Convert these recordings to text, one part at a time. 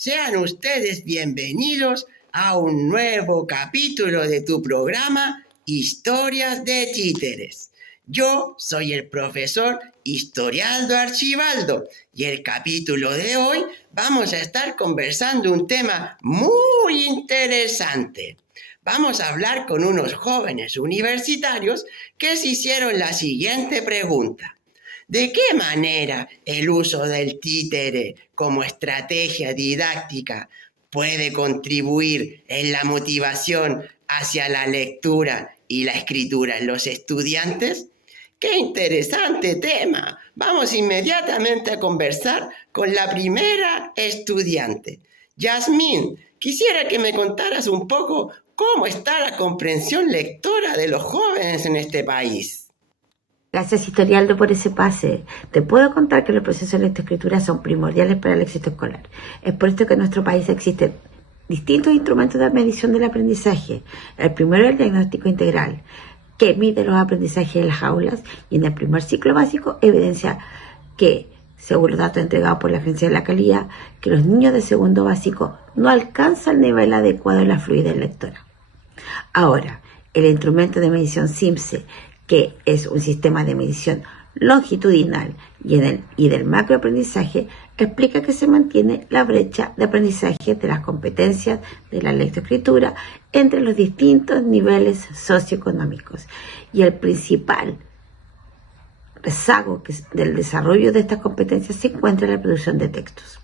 Sean ustedes bienvenidos a un nuevo capítulo de tu programa Historias de Títeres. Yo soy el profesor Historialdo Archibaldo y el capítulo de hoy vamos a estar conversando un tema muy interesante. Vamos a hablar con unos jóvenes universitarios que se hicieron la siguiente pregunta. ¿De qué manera el uso del títere como estrategia didáctica puede contribuir en la motivación hacia la lectura y la escritura en los estudiantes? ¡Qué interesante tema! Vamos inmediatamente a conversar con la primera estudiante. Yasmín, quisiera que me contaras un poco cómo está la comprensión lectora de los jóvenes en este país. Gracias, Historialdo, por ese pase. Te puedo contar que los procesos de lectoescritura son primordiales para el éxito escolar. Es por esto que en nuestro país existen distintos instrumentos de medición del aprendizaje. El primero es el diagnóstico integral, que mide los aprendizajes en las aulas, y en el primer ciclo básico evidencia que, según los datos entregados por la Agencia de la Calidad, que los niños de segundo básico no alcanzan el nivel adecuado de la fluidez lectora. Ahora, el instrumento de medición SIMSE, que es un sistema de medición longitudinal y del macroaprendizaje, explica que se mantiene la brecha de aprendizaje de las competencias de la lectoescritura entre los distintos niveles socioeconómicos. Y el principal rezago del desarrollo de estas competencias se encuentra en la producción de textos.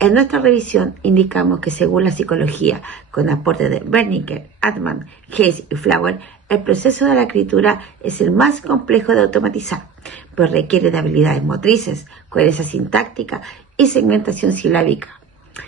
En nuestra revisión indicamos que, según la psicología, con aporte de Berninger, Atman, Hayes y Flower, el proceso de la escritura es el más complejo de automatizar, pues requiere de habilidades motrices, coherencia sintáctica y segmentación silábica.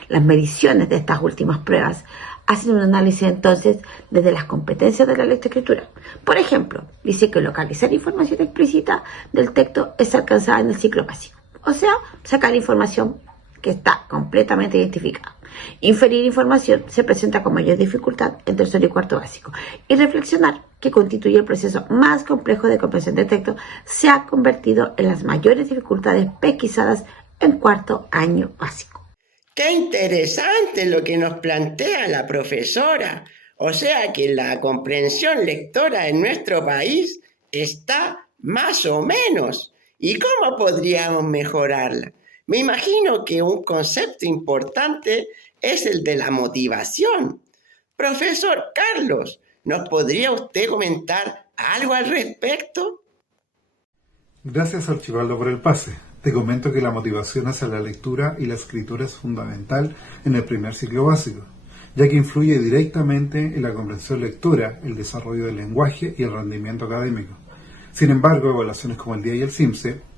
Las mediciones de estas últimas pruebas hacen un análisis entonces desde las competencias de la lectoescritura. Por ejemplo, dice que localizar información explícita del texto es alcanzada en el ciclo básico, o sea, sacar información que está completamente identificada. Inferir información se presenta con mayor dificultad en tercero y cuarto básico. Y reflexionar, que constituye el proceso más complejo de comprensión de texto, se ha convertido en las mayores dificultades pesquisadas en cuarto año básico. ¡Qué interesante lo que nos plantea la profesora! O sea que la comprensión lectora en nuestro país está más o menos. ¿Y cómo podríamos mejorarla? Me imagino que un concepto importante es el de la motivación. Profesor Carlos, ¿nos podría usted comentar algo al respecto? Gracias, Archibaldo, por el pase. Te comento que la motivación hacia la lectura y la escritura es fundamental en el primer ciclo básico, ya que influye directamente en la comprensión lectora, el desarrollo del lenguaje y el rendimiento académico. Sin embargo, evaluaciones como el DIA y el SIMSE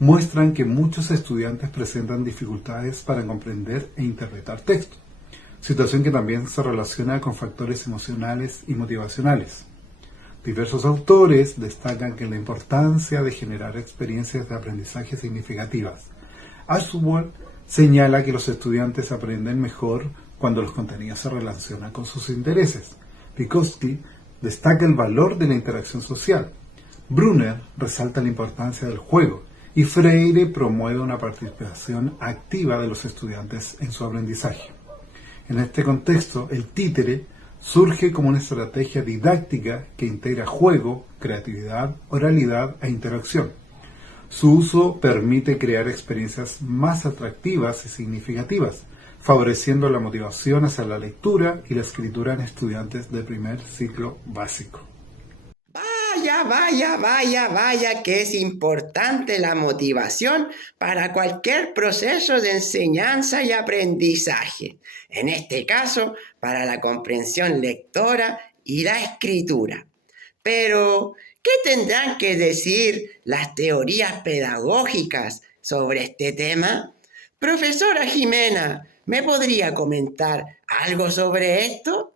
muestran que muchos estudiantes presentan dificultades para comprender e interpretar texto, situación que también se relaciona con factores emocionales y motivacionales. Diversos autores destacan que la importancia de generar experiencias de aprendizaje significativas. Ashworth señala que los estudiantes aprenden mejor cuando los contenidos se relacionan con sus intereses. Vygotsky destaca el valor de la interacción social. Brunner resalta la importancia del juego, y Freire promueve una participación activa de los estudiantes en su aprendizaje. En este contexto, el títere surge como una estrategia didáctica que integra juego, creatividad, oralidad e interacción. Su uso permite crear experiencias más atractivas y significativas, favoreciendo la motivación hacia la lectura y la escritura en estudiantes de primer ciclo básico. Vaya, que es importante la motivación para cualquier proceso de enseñanza y aprendizaje. En este caso, para la comprensión lectora y la escritura. Pero, ¿qué tendrán que decir las teorías pedagógicas sobre este tema? Profesora Jimena, ¿me podría comentar algo sobre esto?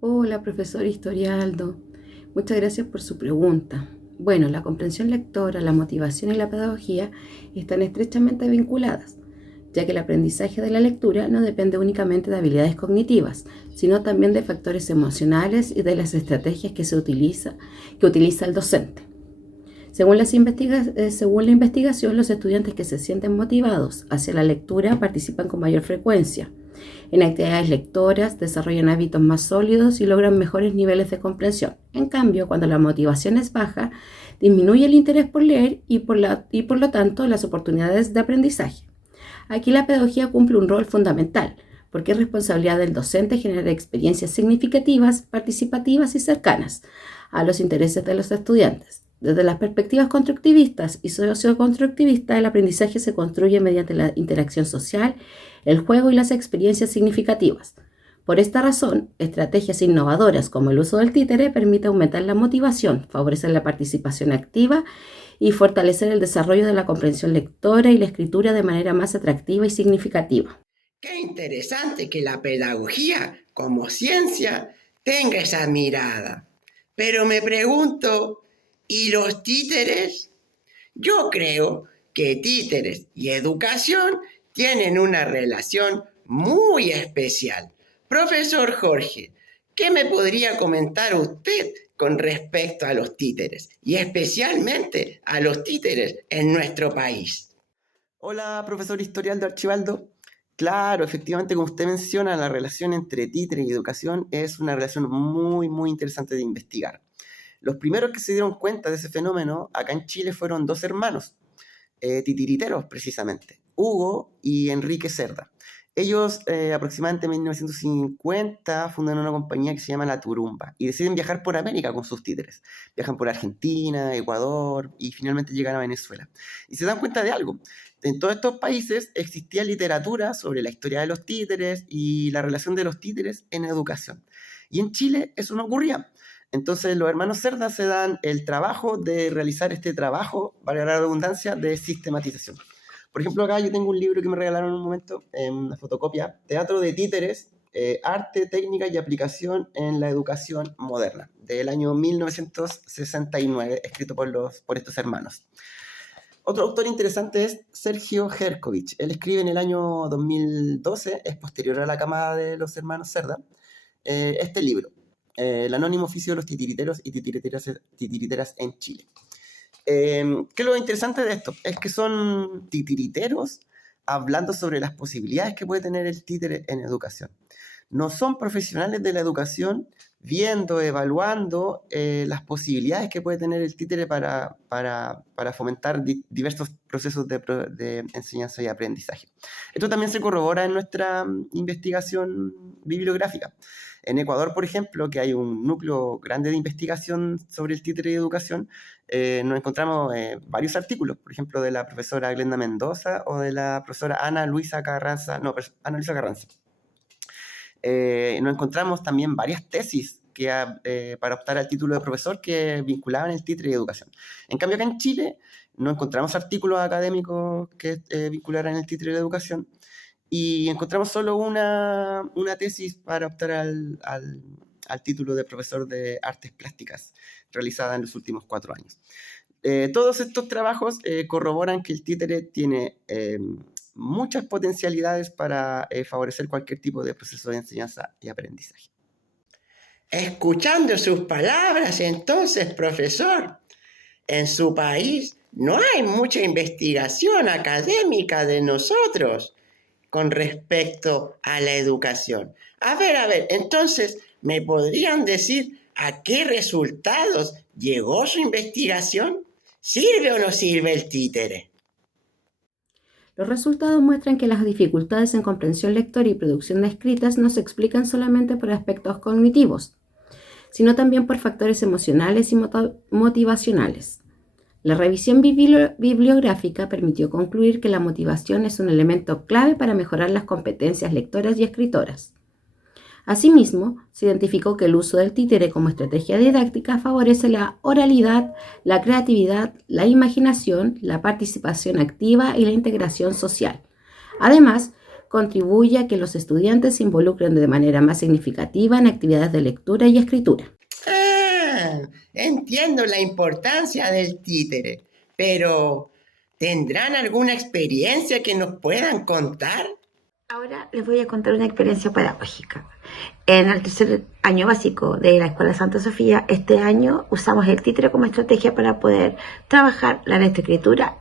Hola, profesor Historialdo. Muchas gracias por su pregunta. Bueno, la comprensión lectora, la motivación y la pedagogía están estrechamente vinculadas, ya que el aprendizaje de la lectura no depende únicamente de habilidades cognitivas, sino también de factores emocionales y de las estrategias que utiliza el docente. Según según la investigación, los estudiantes que se sienten motivados hacia la lectura participan con mayor frecuencia en actividades lectoras, desarrollan hábitos más sólidos y logran mejores niveles de comprensión. En cambio, cuando la motivación es baja, disminuye el interés por leer y por lo tanto las oportunidades de aprendizaje. Aquí la pedagogía cumple un rol fundamental, porque es responsabilidad del docente generar experiencias significativas, participativas y cercanas a los intereses de los estudiantes. Desde las perspectivas constructivistas y socioconstructivistas, el aprendizaje se construye mediante la interacción social, el juego y las experiencias significativas. Por esta razón, estrategias innovadoras como el uso del títere permiten aumentar la motivación, favorecer la participación activa y fortalecer el desarrollo de la comprensión lectora y la escritura de manera más atractiva y significativa. Qué interesante que la pedagogía, como ciencia, tenga esa mirada. Pero me pregunto, ¿y los títeres? Yo creo que títeres y educación tienen una relación muy especial. Profesor Jorge, ¿qué me podría comentar usted con respecto a los títeres y especialmente a los títeres en nuestro país? Hola, profesor Historialdo Archibaldo. Claro, efectivamente, como usted menciona, la relación entre títere y educación es una relación muy interesante de investigar. Los primeros que se dieron cuenta de ese fenómeno acá en Chile fueron dos hermanos, titiriteros precisamente, Hugo y Enrique Cerda. Ellos aproximadamente en 1950 fundan una compañía que se llama La Turumba y deciden viajar por América con sus títeres. Viajan por Argentina, Ecuador y finalmente llegan a Venezuela. Y se dan cuenta de algo. En todos estos países existía literatura sobre la historia de los títeres y la relación de los títeres en educación. Y en Chile eso no ocurría. Entonces los hermanos Cerda se dan el trabajo de realizar este trabajo, valga la redundancia, de sistematización. Por ejemplo, acá yo tengo un libro que me regalaron en un momento, una fotocopia, Teatro de Títeres, Arte, Técnica y Aplicación en la Educación Moderna, del año 1969, escrito por estos hermanos. Otro autor interesante es Sergio Herkovich. Él escribe en el año 2012, es posterior a la camada de los hermanos Cerda, este libro, El anónimo oficio de los titiriteros y titiriteras en Chile. ¿Qué es lo interesante de esto? Es que son titiriteros hablando sobre las posibilidades que puede tener el títere en educación. No son profesionales de la educación viendo, evaluando las posibilidades que puede tener el títere para fomentar diversos procesos de enseñanza y aprendizaje. Esto también se corrobora en nuestra investigación bibliográfica. En Ecuador, por ejemplo, que hay un núcleo grande de investigación sobre el títere y educación, nos encontramos varios artículos, por ejemplo, de la profesora Glenda Mendoza o de la profesora Ana Luisa Carranza. Nos encontramos también varias tesis para optar al título de profesor que vinculaban el títere y educación. En cambio, acá en Chile no encontramos artículos académicos que vincularan el títere y la educación y encontramos solo una tesis para optar al título de profesor de artes plásticas realizada en los últimos 4 años. Todos estos trabajos corroboran que el títere tiene muchas potencialidades para favorecer cualquier tipo de proceso de enseñanza y aprendizaje. Escuchando sus palabras, entonces, profesor, en su país no hay mucha investigación académica de nosotros con respecto a la educación. A ver, entonces, ¿me podrían decir a qué resultados llegó su investigación? ¿Sirve o no sirve el títere? Los resultados muestran que las dificultades en comprensión lectora y producción de escritas no se explican solamente por aspectos cognitivos, sino también por factores emocionales y motivacionales. La revisión bibliográfica permitió concluir que la motivación es un elemento clave para mejorar las competencias lectoras y escritoras. Asimismo, se identificó que el uso del títere como estrategia didáctica favorece la oralidad, la creatividad, la imaginación, la participación activa y la integración social. Además, contribuye a que los estudiantes se involucren de manera más significativa en actividades de lectura y escritura. Entiendo la importancia del títere, pero ¿tendrán alguna experiencia que nos puedan contar? Ahora les voy a contar una experiencia pedagógica. En el tercer año básico de la Escuela Santa Sofía, este año usamos el títere como estrategia para poder trabajar la lectoescritura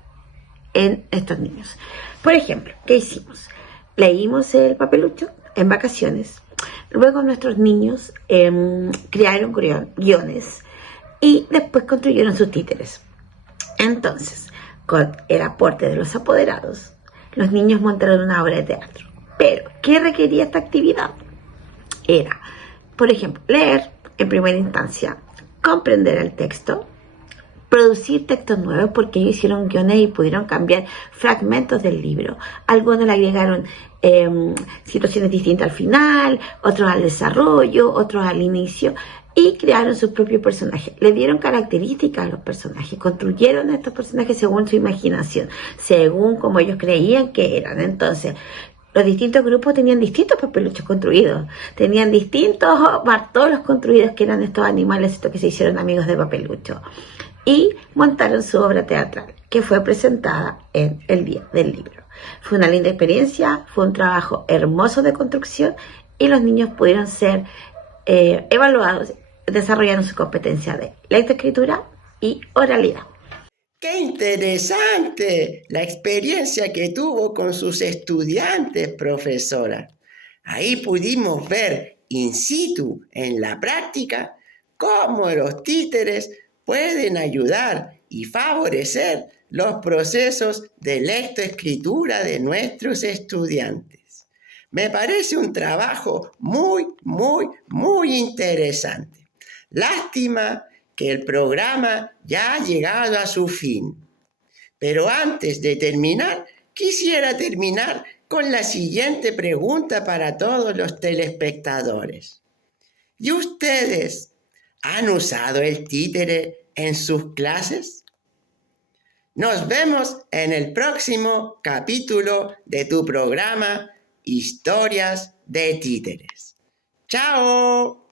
en estos niños. Por ejemplo, ¿qué hicimos? Leímos el papelucho en vacaciones. Luego nuestros niños crearon guiones y después construyeron sus títeres. Entonces, con el aporte de los apoderados, los niños montaron una obra de teatro. Pero, ¿qué requería esta actividad? Era, por ejemplo, leer en primera instancia, comprender el texto, producir textos nuevos porque ellos hicieron guiones y pudieron cambiar fragmentos del libro. Algunos le agregaron situaciones distintas al final, otros al desarrollo, otros al inicio, y crearon sus propios personajes. Le dieron características a los personajes, construyeron estos personajes según su imaginación, según como ellos creían que eran. Entonces, los distintos grupos tenían distintos papeluchos construidos, tenían distintos Bartolos construidos, que eran estos animales estos que se hicieron amigos de papelucho, y montaron su obra teatral, que fue presentada en el día del libro. Fue una linda experiencia, fue un trabajo hermoso de construcción, y los niños pudieron ser evaluados, desarrollando su competencia de lectoescritura y oralidad. ¡Qué interesante la experiencia que tuvo con sus estudiantes, profesora! Ahí pudimos ver in situ, en la práctica, cómo los títeres pueden ayudar y favorecer los procesos de lectoescritura de nuestros estudiantes. Me parece un trabajo muy interesante. Lástima que el programa ya ha llegado a su fin. Pero antes de terminar, quisiera terminar con la siguiente pregunta para todos los telespectadores. ¿Y ustedes han usado el títere en sus clases? Nos vemos en el próximo capítulo de tu programa Historias de Títeres. ¡Chao!